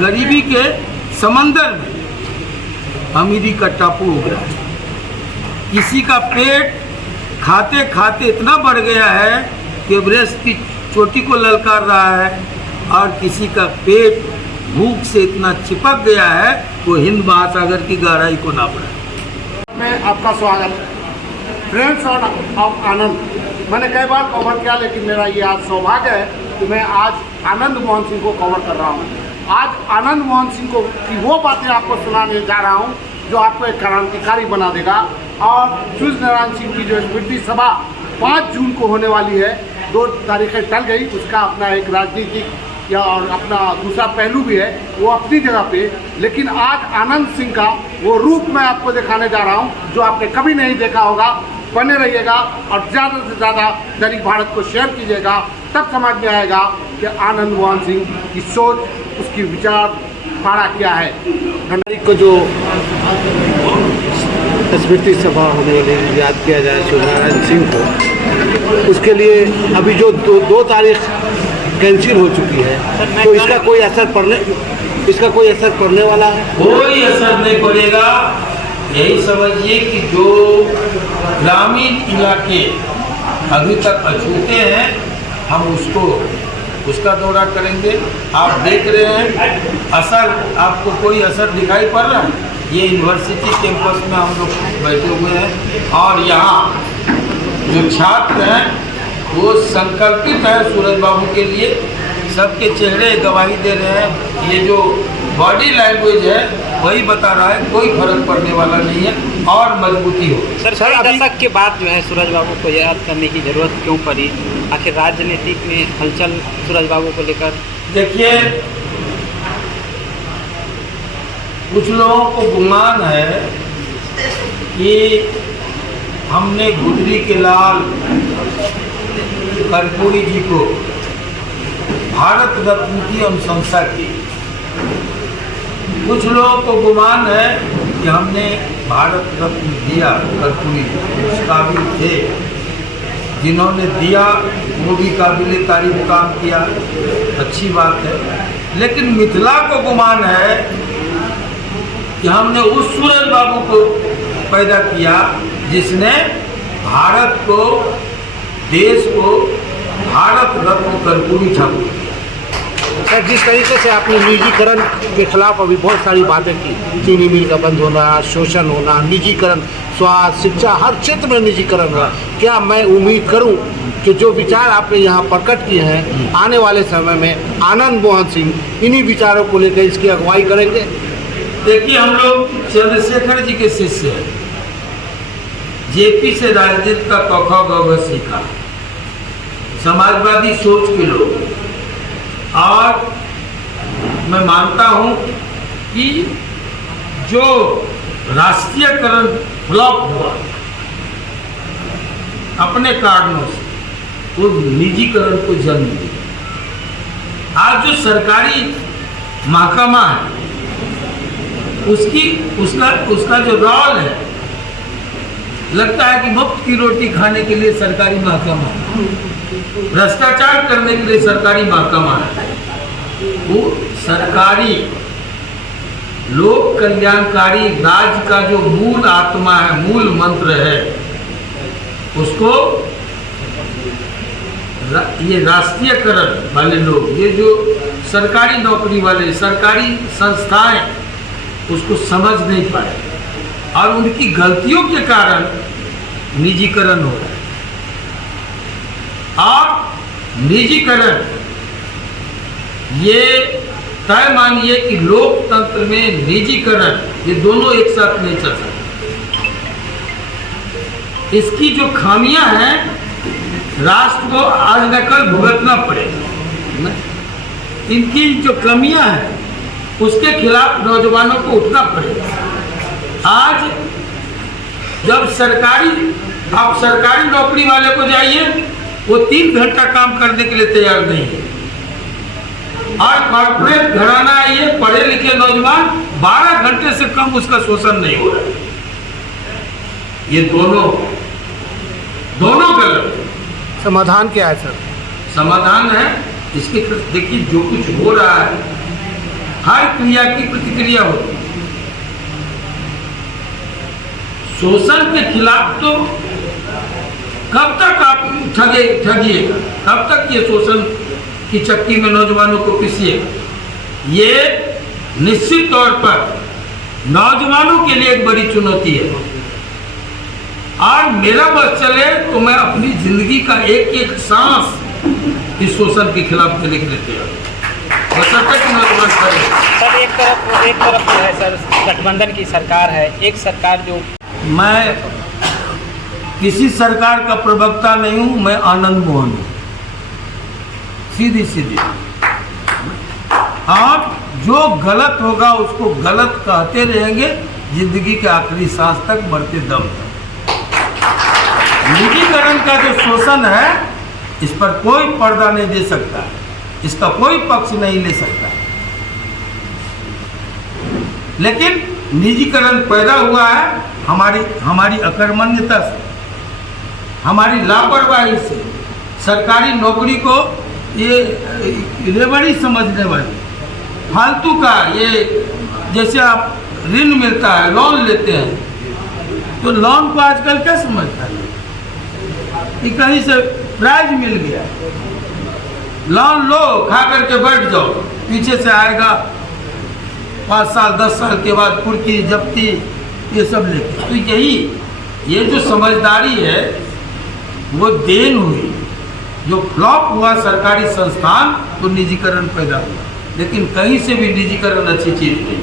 गरीबी के समंदर में अमीरी का टापू उग रहा है। किसी का पेट खाते खाते इतना बढ़ गया है कि एवरेस्ट की चोटी को ललकार रहा है, और किसी का पेट भूख से इतना चिपक गया है वो हिंद महासागर की गहराई को नाप रहा है। मैं आपका स्वागत फ्रेंड्स ऑफ आनंद। मैंने कई बार कवर किया, लेकिन मेरा ये आज सौभाग्य है कि मैं आज आनंद मोहन सिंह को कवर कर रहा हूँ। आज आनंद मोहन सिंह को की वो बातें आपको सुनाने जा रहा हूँ जो आपको एक क्रांतिकारी बना देगा। और सूर्यनारायण सिंह की जो स्मृति सभा 5 जून को होने वाली है, 2 तारीखें टल गई, उसका अपना एक राजनीतिक या और अपना दूसरा पहलू भी है, वो अपनी जगह पे। लेकिन आज आनंद सिंह का वो रूप मैं आपको दिखाने जा रहा हूँ जो आपने कभी नहीं देखा होगा। बने रहिएगा और ज़्यादा से ज़्यादा दैनिक भारत को शेयर कीजिएगा, तब समझ में आएगा कि आनंद मोहन सिंह की सोच, उसकी विचारधारा क्या है। को जो स्मृति सभा होने वाली याद किया जाए सूर्यनारायण सिंह को, उसके लिए अभी जो 2 तारीख कैंसिल हो चुकी है, तो इसका कोई असर पड़ने वाला है? कोई असर नहीं पड़ेगा। यही समझिए कि जो ग्रामीण इलाके अभी तक अछूते हैं, हम उसका दौरा करेंगे। आप देख रहे हैं असर, आपको कोई असर दिखाई पड़ रहा है? ये यूनिवर्सिटी कैंपस में हम लोग बैठे हुए हैं और यहाँ जो छात्र हैं वो संकल्पित है सूरज बाबू के लिए। सबके चेहरे गवाही दे रहे हैं। ये जो बॉडी लैंग्वेज है वही बता रहा है कोई फर्क पड़ने वाला नहीं है और मजबूती हो। सर, दशक के बाद जो है सूरज बाबू को याद करने की जरूरत क्यों पड़ी? आखिर राजनीतिक में हलचल सूरज बाबू को लेकर। देखिए, कुछ लोगों को गुमान है कि हमने गुजरी के लाल कर्पूरी जी को भारत रत्न की अनुशंसा की। कुछ लोगों को गुमान है कि हमने भारत रत्न दिया कर्पूरी जी, उस काबिल थे। जिन्होंने दिया वो भी काबिल तारीफ काम किया, अच्छी बात है। लेकिन मिथिला को गुमान है कि हमने उस सूरज बाबू को पैदा किया जिसने भारत को, देश को भारत रत्न कर्पूरी छापू। सर, जिस तरीके से आपने निजीकरण के खिलाफ अभी बहुत सारी बातें की, चीनी मिल का बंद होना, शोषण होना, निजीकरण, स्वास्थ्य, शिक्षा, हर क्षेत्र में निजीकरण हुआ, क्या मैं उम्मीद करूं कि जो विचार आपने यहाँ प्रकट किए हैं, आने वाले समय में आनंद मोहन सिंह इन्हीं विचारों को लेकर इसकी अगुवाई करेंगे? देखिए, हम लोग चंद्रशेखर जी के शिष्य हैं। जेपी से राजनीति का क ख ग सीखा, समाजवादी सोच के लोग। और मैं मानता हूं कि जो राष्ट्रीयकरण फ्लॉप हुआ अपने कारणों से, वो निजीकरण को जन्म दिया। आज जो सरकारी महकमा है उसका जो रोल है, लगता है कि मुफ्त की रोटी खाने के लिए सरकारी महकमा है, भ्रष्टाचार करने के लिए सरकारी महकमा है। वो सरकारी लोक कल्याणकारी राज्य का जो मूल आत्मा है, मूल मंत्र है, उसको ये राष्ट्रीयकरण वाले लोग, ये जो सरकारी नौकरी वाले, सरकारी संस्थाएं, उसको समझ नहीं पाए और उनकी गलतियों के कारण निजीकरण हो रहा है। और निजीकरण ये तय मानिए कि लोकतंत्र में निजीकरण, ये दोनों एक साथ नहीं चल सकते। इसकी जो खामियां हैं, राष्ट्र को आज नकल भुगतना पड़ेगा। इनकी जो कमियां हैं उसके खिलाफ नौजवानों को उठना पड़ेगा। आज जब आप सरकारी नौकरी वाले को जाइए, वो 3 घंटा काम करने के लिए तैयार नहीं है। और कॉर्पोरेट घराना आइए, पढ़े लिखे नौजवान 12 घंटे से कम उसका शोषण नहीं हो रहा है। ये दोनों गलत है। समाधान क्या है सर? समाधान है इसके, देखिए जो कुछ हो रहा है हर क्रिया की प्रतिक्रिया होती है। शोषण के खिलाफ तो कब तक आप ठगिएगा, कब तक ये शोषण की चक्की में नौजवानों को पीसिएगा। ये निश्चित तौर पर नौजवानों के लिए एक बड़ी चुनौती है। और मेरा बस चले तो मैं अपनी जिंदगी का एक एक सांस इस शोषण के खिलाफ देने के लिए तैयार हूं। नौजवान सर एक तरफ जो है सर गठबंधन की सरकार है, एक सरकार जो मैं किसी सरकार का प्रवक्ता नहीं हूं, मैं आनंद मोहन हूं, सीधी। आप जो गलत होगा उसको गलत कहते रहेंगे जिंदगी के आखिरी सांस तक, मरते दम तक। निजीकरण का जो शोषण है इस पर कोई पर्दा नहीं दे सकता, इसका कोई पक्ष नहीं ले सकता। लेकिन निजीकरण पैदा हुआ है हमारी अकर्मण्यता से, हमारी लापरवाही से, सरकारी नौकरी को ये रेवड़ी समझने वाली, फालतू का ये, जैसे आप ऋण मिलता है, लोन लेते हैं, तो लोन को आजकल क्या समझता है कि कहीं से प्राइज मिल गया, लोन लो, खा करके बैठ जाओ, पीछे से आएगा 5 साल 10 साल के बाद कुर्की जब्ती ये सब लेके। तो ये जो समझदारी है वो देन हुई, जो फ्लॉप हुआ सरकारी संस्थान, तो निजीकरण पैदा हुआ। लेकिन कहीं से भी निजीकरण अच्छी चीज नहीं।